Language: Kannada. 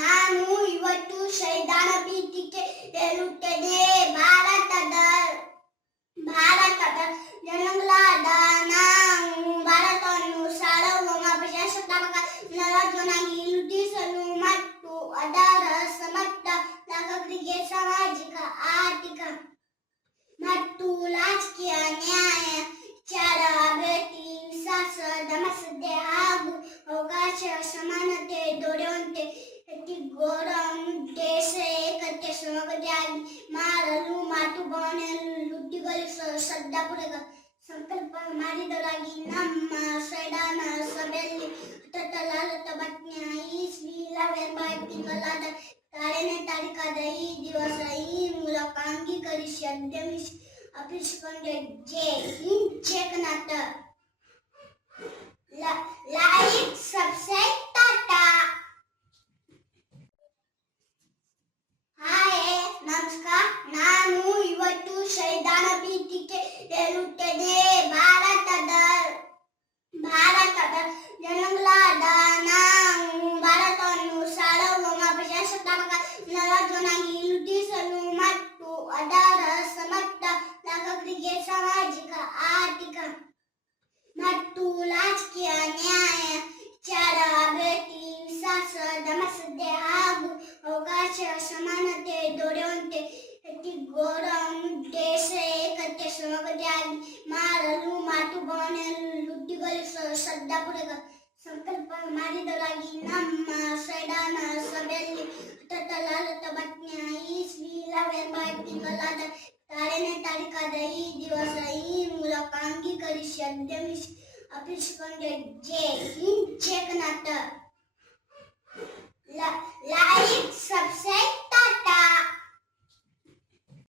ನಾನು ಇವತ್ತು ಸಂವಿಧಾನ ಪೀಠಕ್ಕೆ ಹೇಳುತ್ತೇನೆ. ಭಾರತದ ಜನಗಳಾದ ನಾವು ಭಾರತವನ್ನು ಸಾರ್ವಭೌಮ ಪ್ರಜಾಸತ್ತಾತ್ಮಕವಾಗಿ ರೂಪಿಸಲು ಮತ್ತು ಅದರ ಸಮರ್ಥ ನಾಗರಿಕರಿಗೆ ಸಾಮಾಜಿಕ, ಆರ್ಥಿಕ ಮತ್ತು ರಾಜಕೀಯ ನ್ಯಾಯ, ವಿಚಾರ, ಅಭಿವೃದ್ಧಿ, ವಿಕಾಸ, ಧರ್ಮಶ್ರದ್ಧೆ ಹಾಗೂ ಅವಕಾಶ ಸಮಾನತೆ ದೊರೆಯುವಂತೆ ದೇಶ ಏಕತೆ ಸಮಗ್ರತೆಯಾಗಿ ಮಾಡಲು ಮಾತು ಭಾವನೆಯನ್ನು ವೃದ್ಧಿಗೊಳಿಸಲು ಶ್ರದ್ಧಾಪೂರ್ವಕ ಸಂಕಲ್ಪ ಮಾಡಿದವರಾಗಿ ನಮ್ಮ ಸಂವಿಧಾನ ಸಭೆಯಲ್ಲಿ 1949 ಇಸ್ವಿಯ ತಿಂಗಳಾದ 6ನೇ ತಾರೀಕಾದ ಈ ದಿವಸ ಈ ಮೂಲಕ ಅಂಗೀಕರಿಸಿ ಅರ್ಪಿಸಿಕೊಂಡೆ. ಜೈ ಹಿಂದ್, ಜೈ Karnataka. Like, subscribe, tata. Hi, ನಮಸ್ಕಾರ. ನಾನು ಇವತ್ತು ಸಂವಿಧಾನ ಪೀಠಕ್ಕೆ ಹೇಳುತ್ತೇನೆ. ಭಾರತದ ಜನಗಳಾದ ನಾವು ಭಾರತವನ್ನು ಸಾರ್ವಭೌಮ ಪ್ರಜಾಸತ್ತಾತ್ಮಕವಾಗಿ ರೂಪಿಸಲು ಮತ್ತು ಅದರ ಸಮರ್ಥ ನಾಗರಿಕರಿಗೆ ಸಾಮಾಜಿಕ, ಆರ್ಥಿಕ ಮತ್ತು ರಾಜಕೀಯ ನ್ಯಾಯ, ವಿಚಾರ, ಅಭಿವೃದ್ಧಿ, ವಿಕಾಸ, ಧರ್ಮಶ್ರದ್ಧೆ ಹಾಗೂ ಅವಕಾಶ ಸಮಾನತೆ ದೊರೆಯುವಂತೆ ದೇಶ ಏಕತೆ ಸಮಗ್ರತೆಯಾಗಿ ಮಾಡಲು ಮಾತು ಭಾವನೆಯನ್ನು ವೃದ್ಧಿಗೊಳಿಸಲು ಶ್ರದ್ಧಾಪೂರ್ವಕ ಸಂಕಲ್ಪ ಮಾಡಿದವರಾಗಿ ನಮ್ಮ ಸಂವಿಧಾನ ಸಭೆಯಲ್ಲಿ 1949 ಇಸ್ವಿಯ ತಿಂಗಳಾದ 6ನೇ ತಾರೀಕಾದ ಈ ದಿವಸ ಈ ಮೂಲಕ ಅಂಗೀಕರಿಸಿ ಅರ್ಪಿಸಿಕೊಂಡೆ. ಜೈ ಹಿಂದ್.